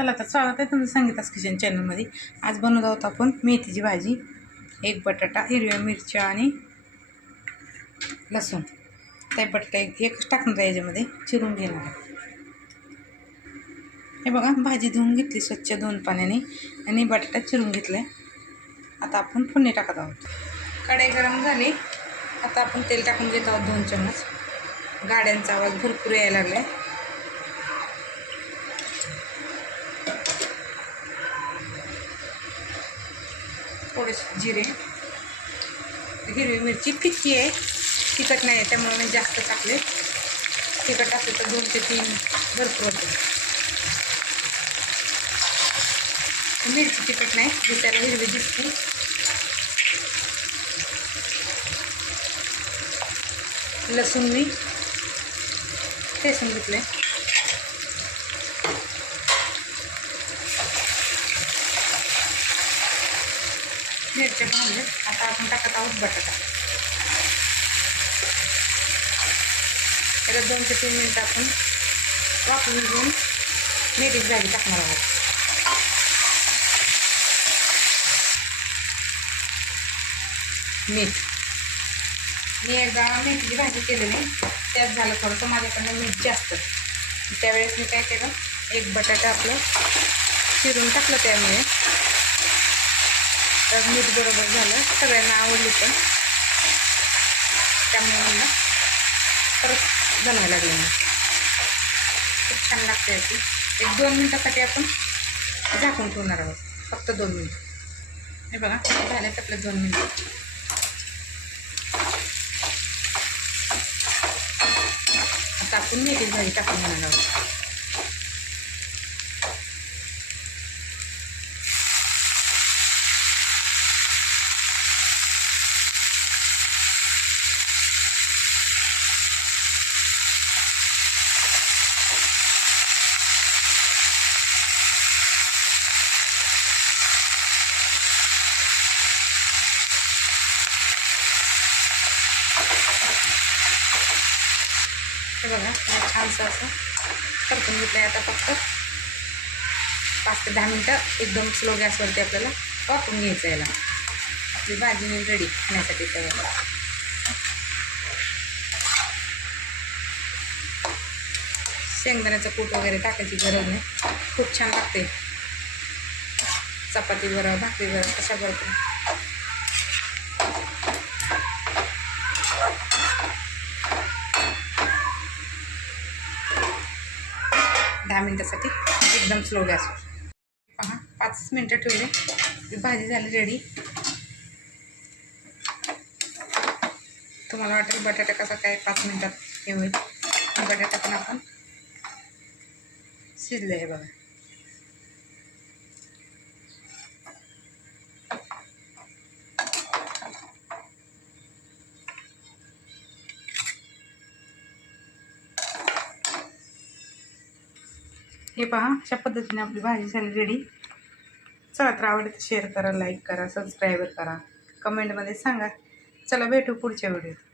चला तर स्वागत आहे तुमचं संगीता's किचन चॅनलमध्ये. आज बनवत आहोत आपण मेथीची भाजी. एक बटाटा, हिरव्या मिरच्या आणि लसूण. ते बटाटा एकच टाकणार आहे, याच्यामध्ये चिरून घेणार आहे. हे बघा, भाजी धुवून घेतली स्वच्छ 2 पाण्याने आणि बटाटा चिरून घेतलाय. आता आपण फोडणी टाकत आहोत. कढई गरम झाली. आता आपण तेल टाकून घेत आहोत 2 चमच. गाड्यांचा आवाज भरपूर यायला लागलाय. थोडेसे जिरे, हिरवी मिरची फिक्की आहे, तिखट नाही आहे त्यामुळे मी जास्त टाकले. तिखट असेल तर 2 ते 3 भरपूर होते. मिरची तिखट नाही, दिसायला हिरवी दिसते. लसूण मी ठेचून घेतले. मिरच्या भाजले. आता आपण टाकत आहोत बटाटा. त्याला 2 ते 3 मिनिटं आपण वाफवून घेऊन मेथीची भाजी टाकणार आहोत. मीठ मी एकदा मेथीची भाजी केलेली, त्यात झालं थोडंसं माझ्याकडनं मीठ जास्त. त्यावेळेस मी काय केलं, एक बटाटा आपलं चिरून टाकलं, त्यामुळे तर मीठ बरोबर झालं. सगळ्यांना आवडली पण, त्यामुळे मला परत बनवायला लागली. मी खूप छान लागते याची. एक 2 मिनटासाठी आपण झाकून ठेवणार आहोत, फक्त 2 मिनिट. हे बघा, झालेत आपले 2 मिनिट. आता आपण मेथीची भाजी टाकून घेणार आहोत. हे बघा, छानसं असं परतून घेतलं आहे. आता फक्त 5 ते 10 मिनटं एकदम स्लो गॅसवरती आपल्याला वाफवून घ्यायचं. याला आपली भाजी रेडी खाण्यासाठी. त्यावर शेंगदाण्याचं कूट वगैरे टाकायची गरज नाही, खूप छान लागते. चपाती बरं, भाकरी बरं, कशा बरोबर. 10 मिनटासाठी एकदम स्लो गॅसवर. पहा, 5 मिनटं ठेवले, भाजी झाली रेडी. तुम्हाला वाटेल बटाटा कसा काय 5 मिनटात हे होईल. बटाटा पण आपण शिजले. हे बघा, हे पहा, अशा पद्धतीने आपली भाजी झाली रेडी. चला तर आवडते तर शेअर करा, लाईक करा, सबस्क्राईब करा, कमेंटमध्ये सांगा. चला भेटू पुढच्या व्हिडिओत.